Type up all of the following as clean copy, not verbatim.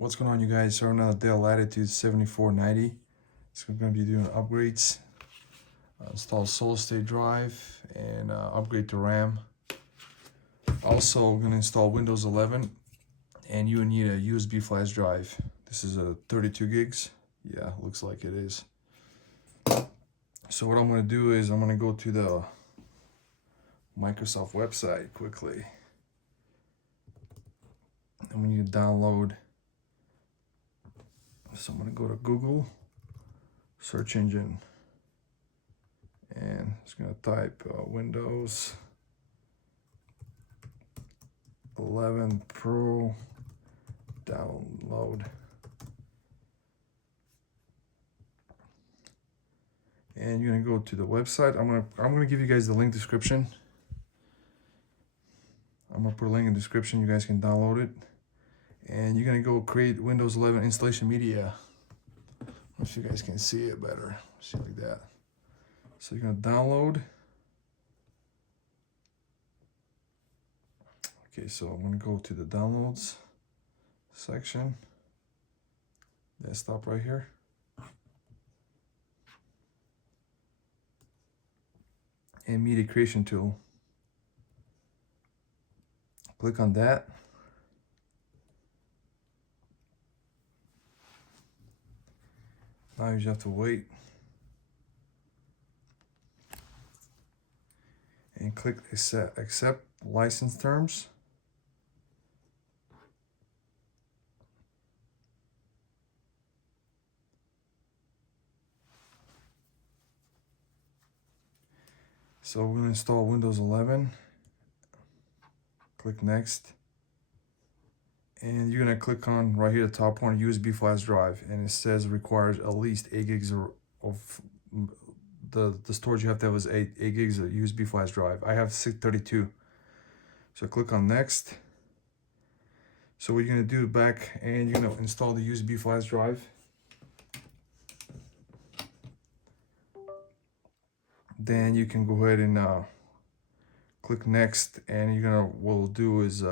What's going on, you guys? So now Dell Latitude 7490. It's going to be doing upgrades, install solid state drive, and upgrade to RAM. Also, we're going to install Windows 11, and you need a USB flash drive. This is a 32 gigs. Yeah, looks like it is. So what I'm going to do is I'm going to go to the Microsoft website quickly, and we need to download. So I'm going to go to Google search engine, and it's going to type Windows 11 Pro download. And you're going to go to the website. I'm going to give you guys the link description. I'm going to put a link in the description. You guys can download it. And you're going to go create Windows 11 installation media. I don't know if you guys can see it better. See like that. So you're going to download. Okay, so I'm going to go to the downloads section. Desktop right here. And media creation tool. Click on that. Now you just have to wait and click accept license terms. So we're going to install Windows 11. Click next. And you're going to click on right here, the top one, USB flash drive. And it says it requires at least 8 gigs of the storage you have to have is 8 gigs of USB flash drive. I have 632. So click on next. So what you're going to do back, and you're going to install the USB flash drive. Then you can go ahead and click next, and you're going to, what we'll do is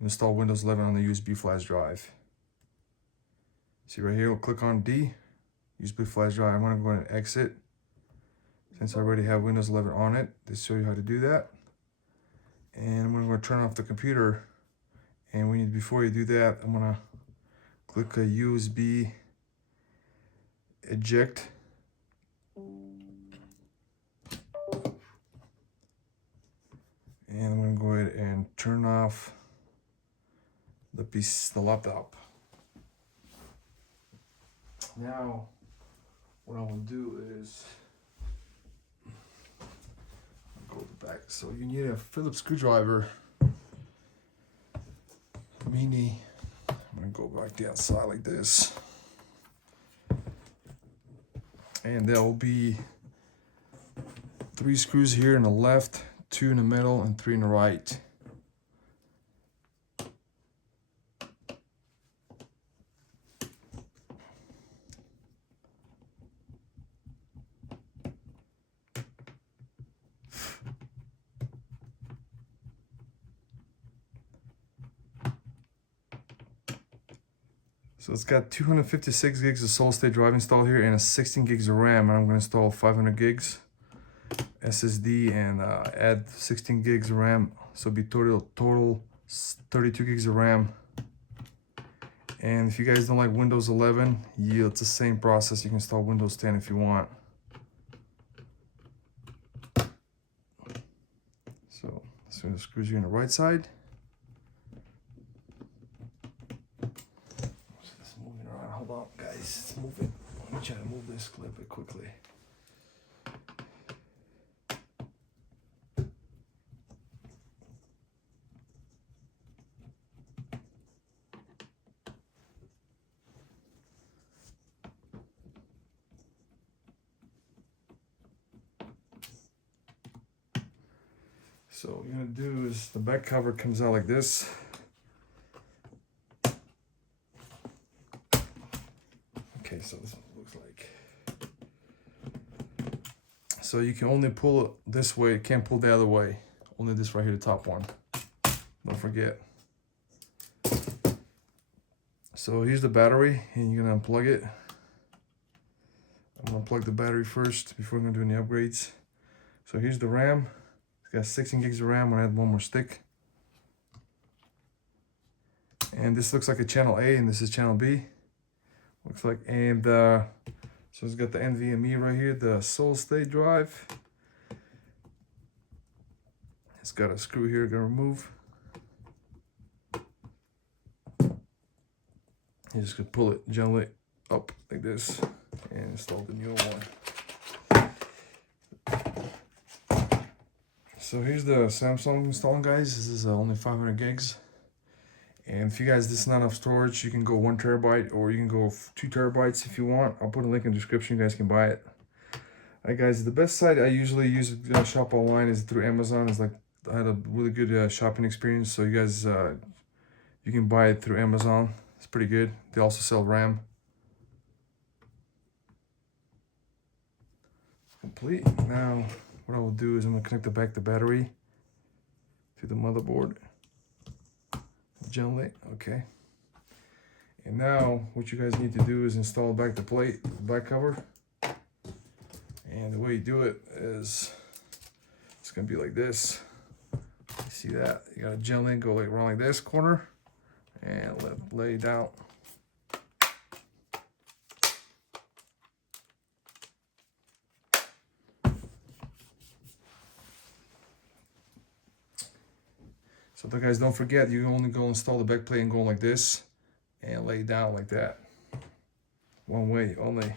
install Windows 11 on the USB flash drive. See right here, we'll click on D, USB flash drive. I'm going to go ahead and exit. Since I already have Windows 11 on it, to show you how to do that. And I'm going to go turn off the computer. And we need, before you do that, I'm going to click a USB eject. And I'm going to go ahead and turn off the laptop. Now, what I will do is go to the back. So you need a Phillips screwdriver, mini. I'm gonna go back the outside like this, and there will be 3 screws here in the left, 2 in the middle, and 3 in the right. So it's got 256 gigs of solid state drive installed here and a 16 gigs of RAM, and I'm going to install 500 gigs SSD and add 16 gigs of RAM, so it'll be total 32 gigs of RAM. And if you guys don't like Windows 11, it's the same process. You can install Windows 10 if you want. So the screws you on the right side. Hold on, guys, it's moving. Let me try to move this a little bit quickly. So what you're gonna do is the back cover comes out like this. Okay, so this is what it looks like. So you can only pull it this way, can't pull the other way. Only this right here, the top one. Don't forget. So here's the battery, and you're gonna unplug it. I'm gonna plug the battery first before I'm gonna do any upgrades. So here's the RAM. It's got 16 gigs of RAM. I'm gonna add one more stick. And this looks like a channel A, and this is channel B. Looks like, and so it's got the NVMe right here, the solid state drive. It's got a screw here, gonna remove. You just gonna pull it gently up like this and install the new one. So here's the Samsung installing, guys. This is only 500 gigs. And if you guys, this is not enough storage, you can go 1 terabyte or you can go 2 terabytes if you want. I'll put a link in the description, you guys can buy it. Alright guys, the best site I usually use to shop online is through Amazon. It's like, I had a really good shopping experience. So you guys, you can buy it through Amazon. It's pretty good. They also sell RAM. Complete. Now, what I will do is I'm gonna connect the battery to the motherboard. Gently, okay. And now, what you guys need to do is install back the plate, the back cover. And the way you do it is, it's gonna be like this. You see that? You gotta gently go like around like this corner and lay down. So guys, don't forget, you can only go install the back plate and go like this and lay down like that. One way only.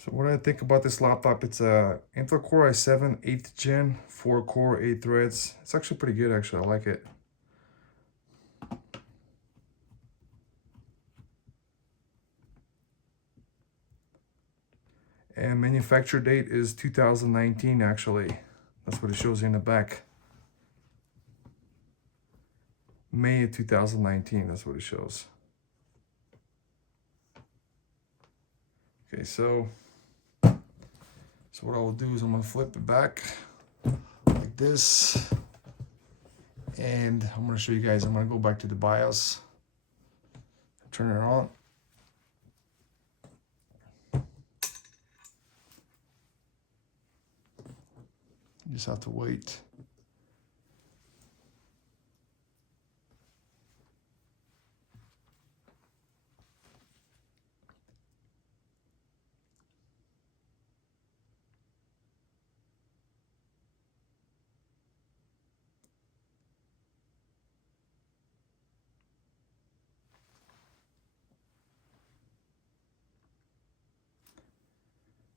So what I think about this laptop, it's a Intel Core i7 8th gen, 4 core, 8 threads. It's actually pretty good, actually. I like it. And manufacture date is 2019, actually. That's what it shows in the back. May of 2019, that's what it shows. Okay, so what I will do is I'm gonna flip it back like this. And I'm gonna show you guys, I'm gonna go back to the BIOS, turn it on. You just have to wait.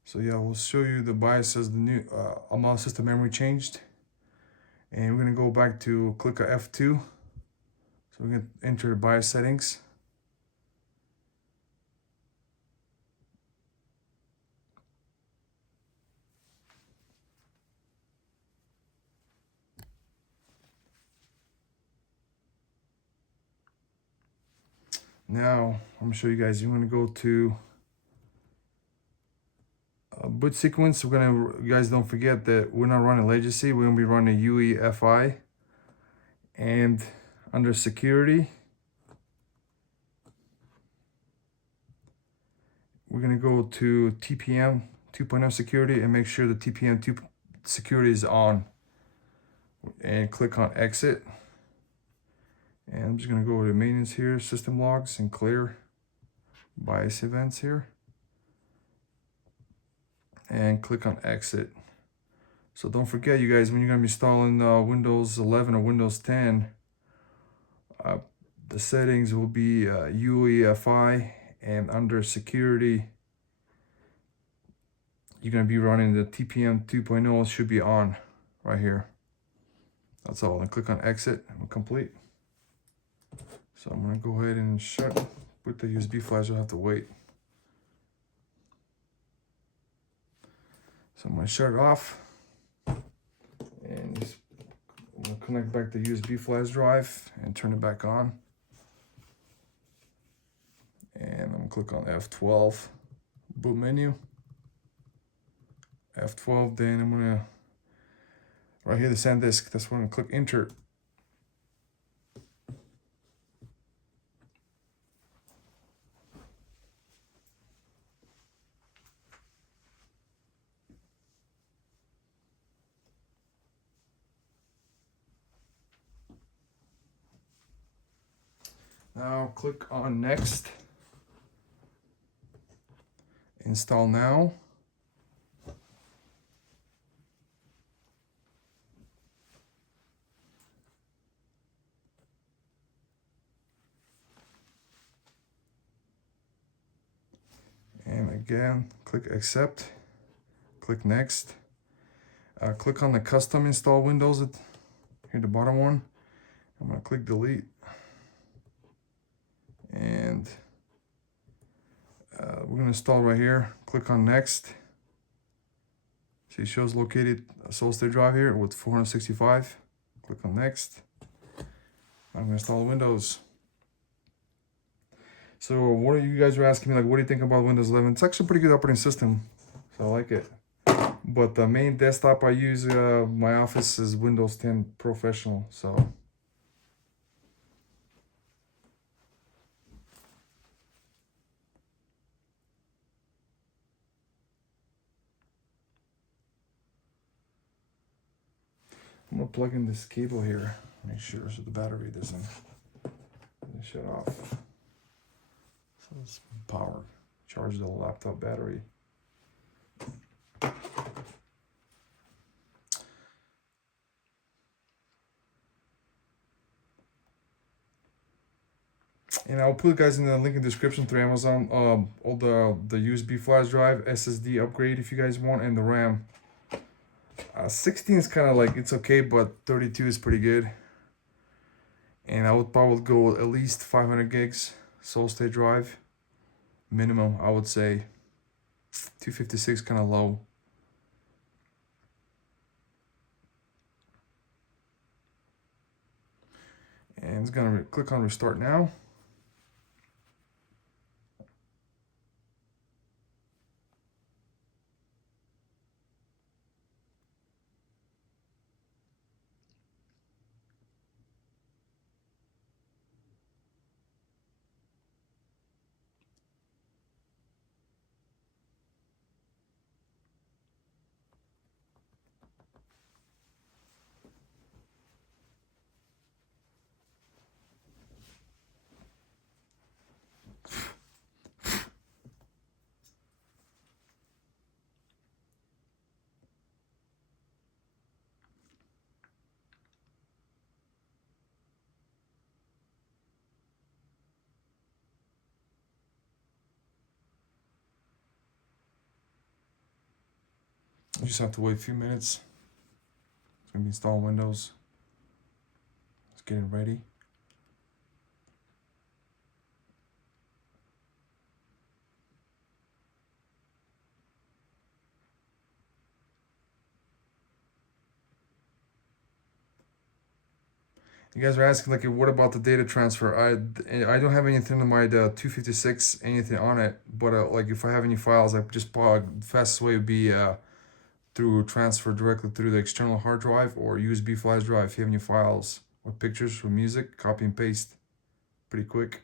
So yeah, we'll show you the BIOS as the new amount of system memory changed. And we're gonna go back to click F2. So we're gonna enter the BIOS settings. Now, I'm gonna show you guys, you're gonna go to boot sequence. We're gonna, you guys don't forget that we're not running legacy, we're gonna be running UEFI. And under security, we're gonna go to TPM 2.0 security and make sure the TPM 2 security is on. And click on exit. And I'm just gonna go to maintenance here, system logs, and clear BIOS events here. And click on exit. So don't forget, you guys, when you're gonna be installing Windows 11 or Windows 10, the settings will be UEFI, and under security, you're gonna be running the TPM 2.0 should be on. right here. That's all. Then click on exit and we're complete. So I'm gonna go ahead and shut with the USB flash. I'll have to wait. So I'm gonna shut it off and just, I'm gonna connect back the USB flash drive and turn it back on. And I'm gonna click on F12, boot menu, F12, then I'm gonna, right here, the SanDisk, that's when I'm gonna click enter. Now click on next, install now. And again, click accept, click next. Click on the custom install windows at here, the bottom one. I'm gonna click delete. And we're gonna install right here. Click on next. See, it shows located a solid state drive here with 465. Click on next. I'm gonna install Windows. So what are you guys are asking me, like, what do you think about Windows 11? It's actually a pretty good operating system, so I like it. But the main desktop I use, my office, is Windows 10 Professional. So I'm gonna plug in this cable here, make sure so the battery doesn't shut off. So it's power, charge the laptop battery. And I'll put guys in the link in the description through Amazon, all the USB flash drive, SSD upgrade if you guys want, and the RAM. 16 is kind of like, it's okay, but 32 is pretty good. And I would probably go at least 500 gigs solid state drive minimum. I would say 256 kind of low. And it's gonna click on restart now. You just have to wait a few minutes. It's gonna be installing Windows. Let's get it ready. You guys are asking, like, what about the data transfer? I don't have anything on my 256, anything on it. But like, if I have any files, I just the fastest way would be through transfer directly through the external hard drive or USB flash drive. If you have any files or pictures or music, copy and paste, pretty quick.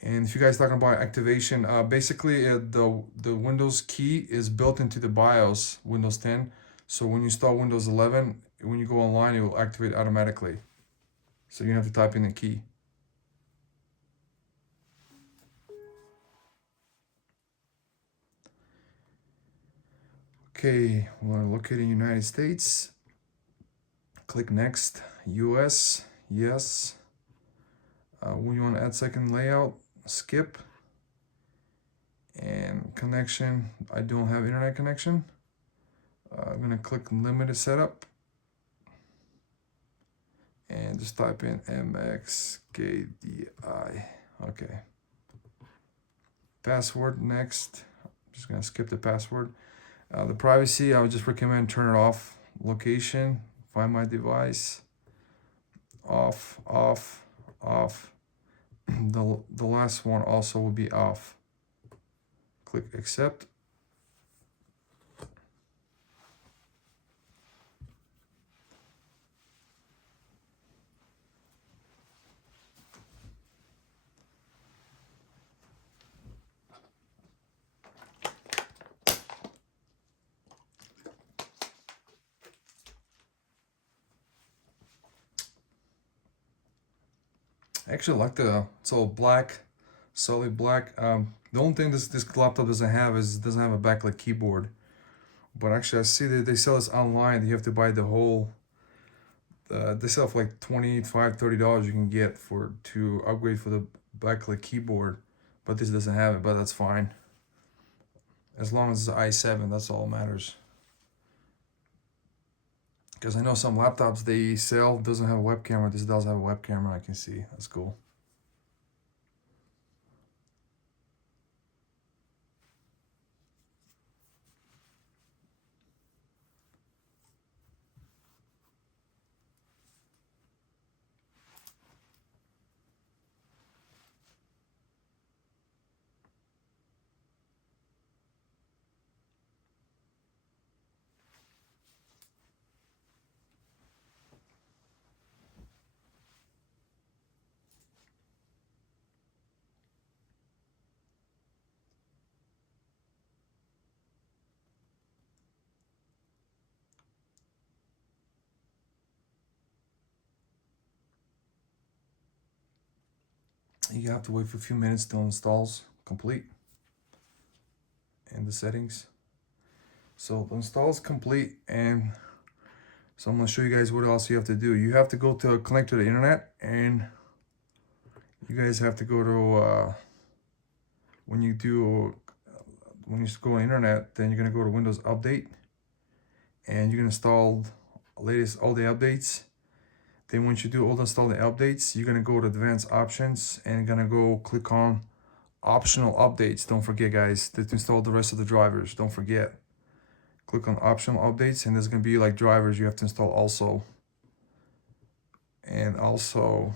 And if you guys talking about activation, basically the Windows key is built into the BIOS Windows 10. So when you install Windows 11, when you go online, it will activate automatically. So you have to type in the key. Okay, we're located in the United States. Click next, US, yes. When you want to add second layout, skip. And connection. I don't have internet connection. I'm gonna click limited setup and just type in MXKDI. Okay. Password next. I'm just gonna skip the password. The privacy, I would just recommend turn it off. Location, find my device, off, off, off. The last one also will be off. Click accept. I actually like it's all black, solid black. The only thing this laptop doesn't have is it doesn't have a backlit keyboard. But actually, I see that they sell this online. You have to buy the whole. They sell for like $25-$30 you can get to upgrade for the backlit keyboard. But this doesn't have it, but that's fine. As long as it's i7, that's all that matters. Because I know some laptops they sell doesn't have a web camera. This does have a web camera, I can see. That's cool. You have to wait for a few minutes till installs complete in the settings. So the install is complete, and so I'm going to show you guys what else you have to do. You have to go to connect to the internet, and you guys have to go to when you go on internet, then you're going to go to Windows Update, and you're going to install all the updates. Then once you do install the updates, you're going to go to advanced options and you're going to go click on optional updates. Don't forget, guys, to install the rest of the drivers. Don't forget. Click on optional updates, and there's going to be like drivers you have to install also. And also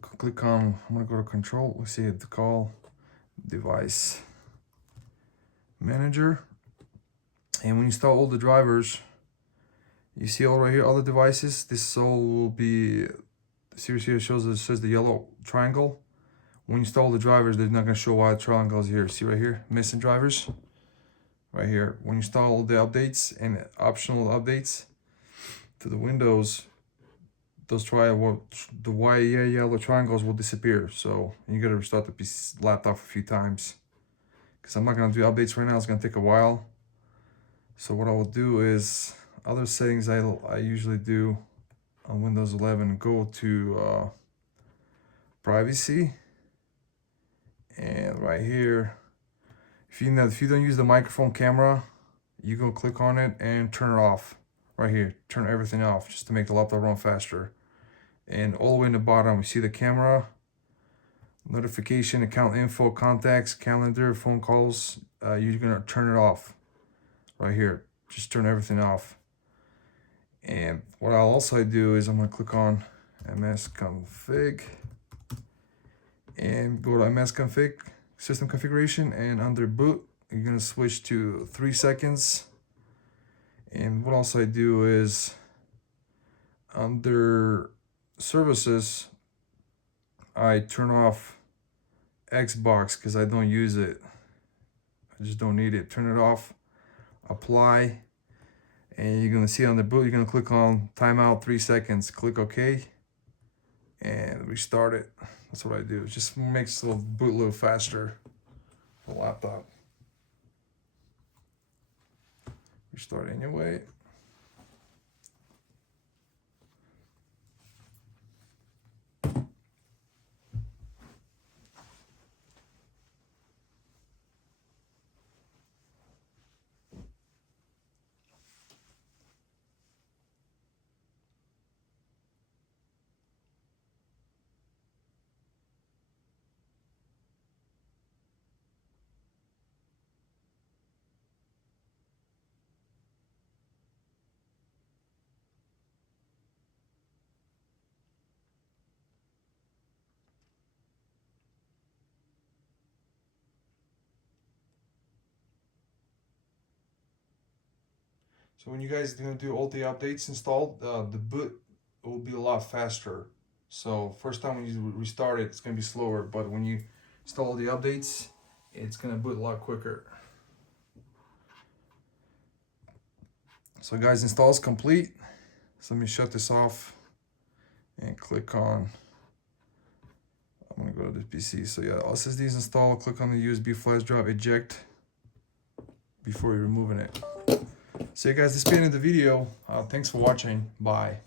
click on, I'm going to go to control. Let's see, to call device manager. And when you install all the drivers, you see all right here, all the devices. This all will be, the series here says the yellow triangle. When you install the drivers, they're not going to show white triangles here. See right here, missing drivers. Right here. When you install all the updates and optional updates to the Windows, those the white yellow triangles will disappear. So you got to restart the laptop a few times. Because I'm not going to do updates right now. It's going to take a while. So what I will do is, other settings I usually do on Windows 11, go to privacy, and right here, if you don't use the microphone camera, you go click on it and turn it off. Right here, turn everything off just to make the laptop run faster. And all the way in the bottom, you see the camera, notification, account info, contacts, calendar, phone calls. You're gonna turn it off. Right here, just turn everything off. And what I'll also do is I'm going to click on MS config and go to MS config, system configuration, and under boot, you're going to switch to 3 seconds. And what else I do is under services, I turn off Xbox because I don't use it. I just don't need it. Turn it off, apply. And you're going to see on the boot, you're going to click on timeout 3 seconds, click OK, and restart it. That's what I do. It just makes the boot a little faster for the laptop. Restart anyway. So when you guys are gonna do all the updates installed, the boot will be a lot faster. So first time when you restart it, it's gonna be slower, but when you install all the updates, it's gonna boot a lot quicker. So guys, install is complete. So let me shut this off and click on, I'm gonna go to the PC. So yeah, SSD is installed. Click on the USB flash drive, eject before you're removing it. So yeah guys, this is the end of the video. Thanks for watching. Bye.